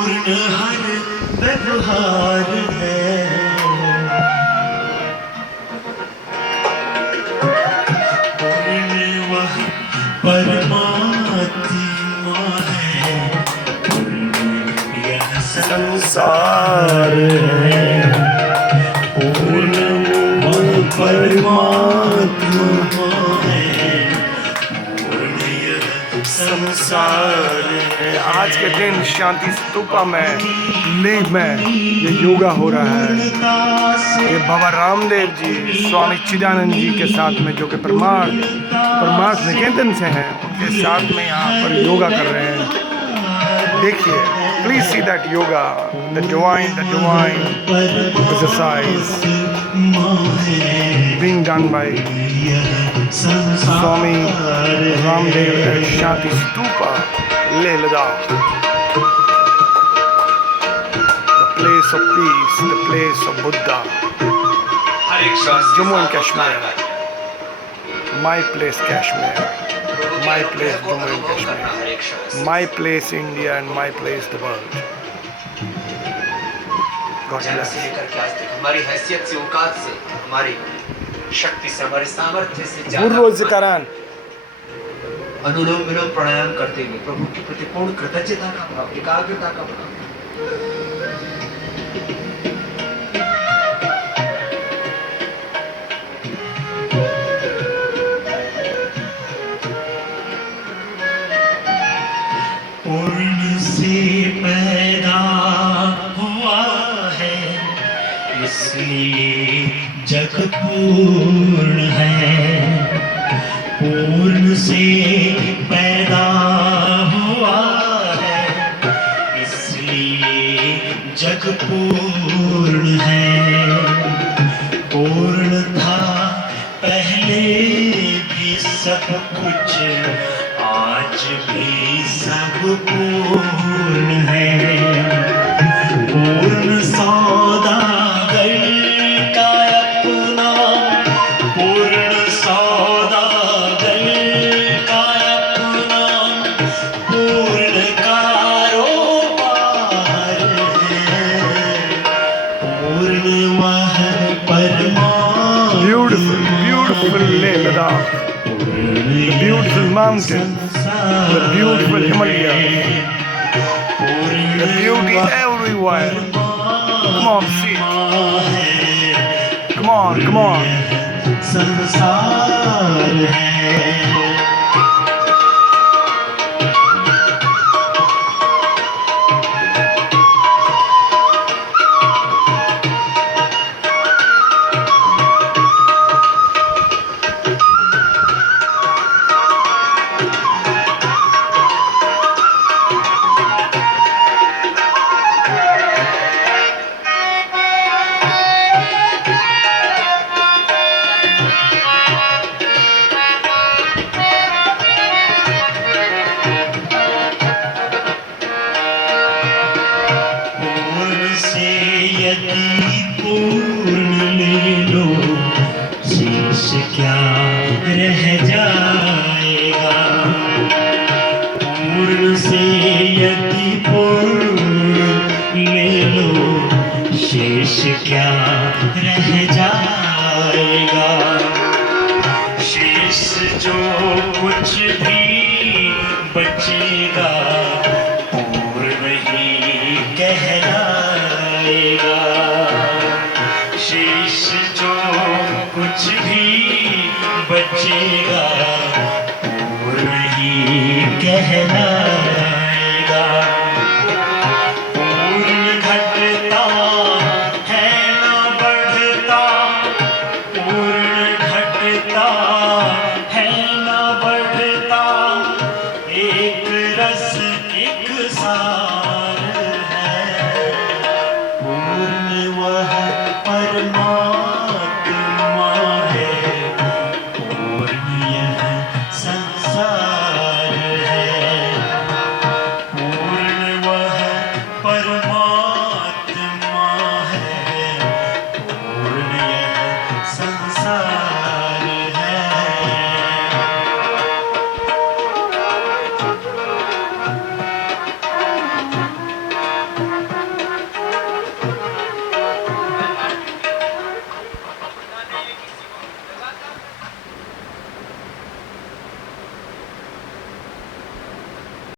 पूर्ण हर व्यवहार है, पूर्ण वह परमात्मा है, पूर्ण यह संसार है, पूर्ण वह परमात्मा है, पूर्ण यह संसार है। आज के दिन शांति स्तूपा में लेह में ये योगा हो रहा है। ये बाबा रामदेव जी स्वामी चिदानंद जी के साथ में, जो कि परमार्थ निकेतन से हैं, उनके साथ में यहाँ पर योगा कर रहे हैं। देखिए, please see that yoga, the divine exercise being done by Swami Ramdev at Shanti Stupa, Leh Ladakh, the place of peace, the place of Buddha, Jammu and Kashmir, my place Kashmir, my place Jammu and Kashmir, my place India, and my place the world. God जन्म bless. से लेकर के आज तक हमारी हैसियत से, औकात से, हमारी शक्ति से, हमारे सामर्थ्य से Guru Zikaran. अनुलोम विलोम प्राणायाम करते हुए प्रभु के प्रति पूर्ण कृतज्ञता का भाव, एकाग्रता का भाव। पूर्ण से पैदा हुआ है, इसलिए जग पूर्ण है। पूर्ण से पैदा हुआ है, इसलिए जग पूर्ण है। पूर्ण था पहले भी सब कुछ, आज भी सब पूर्ण है। पूर्ण सौदागर का अपना, पूर्ण सौदागर का अपना पूर्ण कारोबार है। पूर्ण वह परमात्मा, Beautiful Leh Ladakh, the beautiful mountains, the beautiful Himalayas, the beauty everywhere. Come on, see it. Come on, come on. संसार है। यदि पूर्ण ले लो, शेष क्या रह जाएगा। पूर्ण से यदि पूर्ण ले लो, शेष क्या रह जाएगा। शेष जो कुछ भी बचेगा, पूर्ण ही कहलाएगा। शेष जो कुछ भी बचेगा, पूर्ण ही कहलाएगा।